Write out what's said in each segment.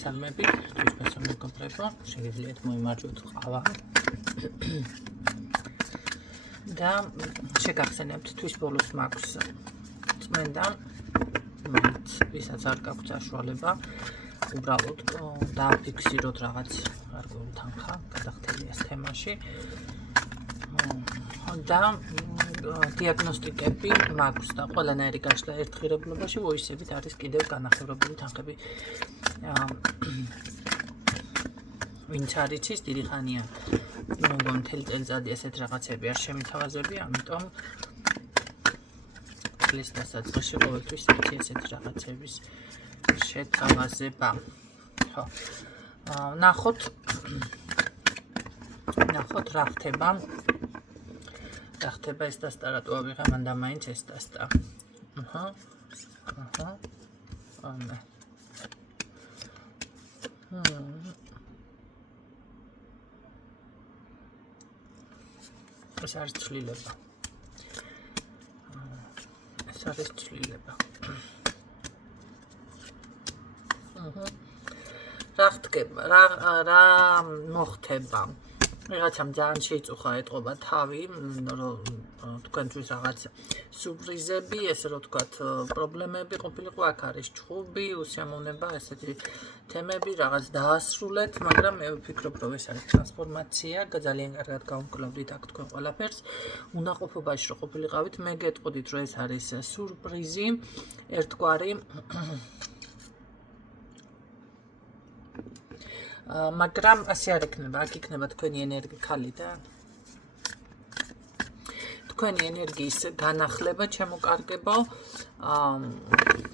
სამები თვითონ მეგობრებო, შეგიძლიათ მოიმარჯვოთ ყავა და შეგახსენებთ თვის ბოლოს მაქვს წმენდა მათ ვისაც არ გაქვთ საშუალება უბრალოდ დააფიქსიროთ რაღაც გარკვეულ თანხა გადახდელიას თემაში და დიაგნოსტიკები მაქვს და ყველანაირი გაშლა ერთხირებლობაში ვოისებით არის კიდევ განახლებებული თანხები ვინც არ იცის დიდი ხანია მოგონ მთელი წელიწადი ესეთ რაღაცები არ შემითავაზებია, ამიტომ წლის დასაწყისში ყოველთვის იცი ესეთ რაღაცების შეთავაზება. ხო. ნახოთ რა ხდება. რა ხდება ეს დასტა რატო ავიღე მან და მაინც ეს დასტა. ანა. ეს არის ცვლილება. რა ხდება, რა მოხდება. რაღაცამ ძალიან შეიწუხა ეტყობა თავი, რომ თქვენთვის რაღაც სურპრიზები, ესე რომ ვთქვათ, პრობლემები ყოფილიყო, აქ არის ჩხუბი, უსიამოვნება, ესეთი თემები, რაღაც დაასრულეთ, მაგრამ მე ვფიქრობ, რომ ეს არის ტრანსფორმაცია, ძალიან კარგად გავუმკლავდით აქ თქვენ ყველაფერს, უნაყოფობაში რომ ყოფილიყავით, მე გეტყოდით, რომ ეს არის სურპრიზი, ერთგვარი მაგრამ ასე არ იქნება, აქ იქნება თქვენი ენერგიალიდან. თქვენი ენერგიის განახლება, ჩემოკარგებო,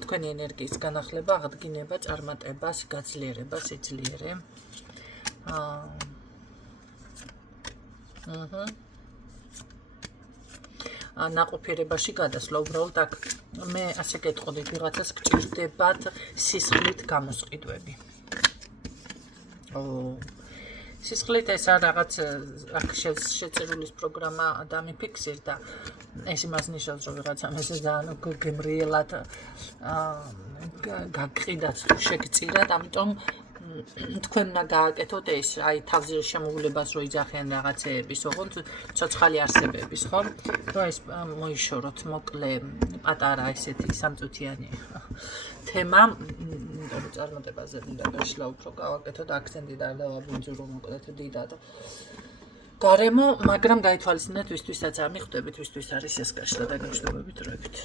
თქვენი ენერგიის განახლება, აღდგინება, წარმატებას, გაძლიერება, სიძლიერე. ნაყოფიერებაში გადასვლა, უბრალოდ აქ მე ასე გეტყოდით, ვიღაცას გჭირდებათ სისხლით გამოსყიდვები. სისხლით ეს რაღაც აქ შეწირულის პროგრამა დამიფიქსირდა. ეს იმას ნიშნავს, რომ ვიღაცამ ესე ძალიან გემრიელად გაგყიდათ თუ შეგწირათ, ამიტომ თქვენ უნდა გააკეთოთ ეს, აი თავზე შემოვლებას რო იძახიან რაღაცეების, ოღონდ ცოცხალი არსებების, ხო? რომ ეს მოიშოროთ, მოკლე, პატარა ესეთი სამწუთიანი თემა, რომ წარმატებაზე უნდა გაშლა უფრო გავაკეთოთ აქცენტი და დავაბინძურო მოკლედ დიდად. გარემო, მაგრამ გაითვალისწინეთ, ვისთვისაც ამიხვდებით, ვისთვის არის ეს გაშლა და გაშვებებით დროებით.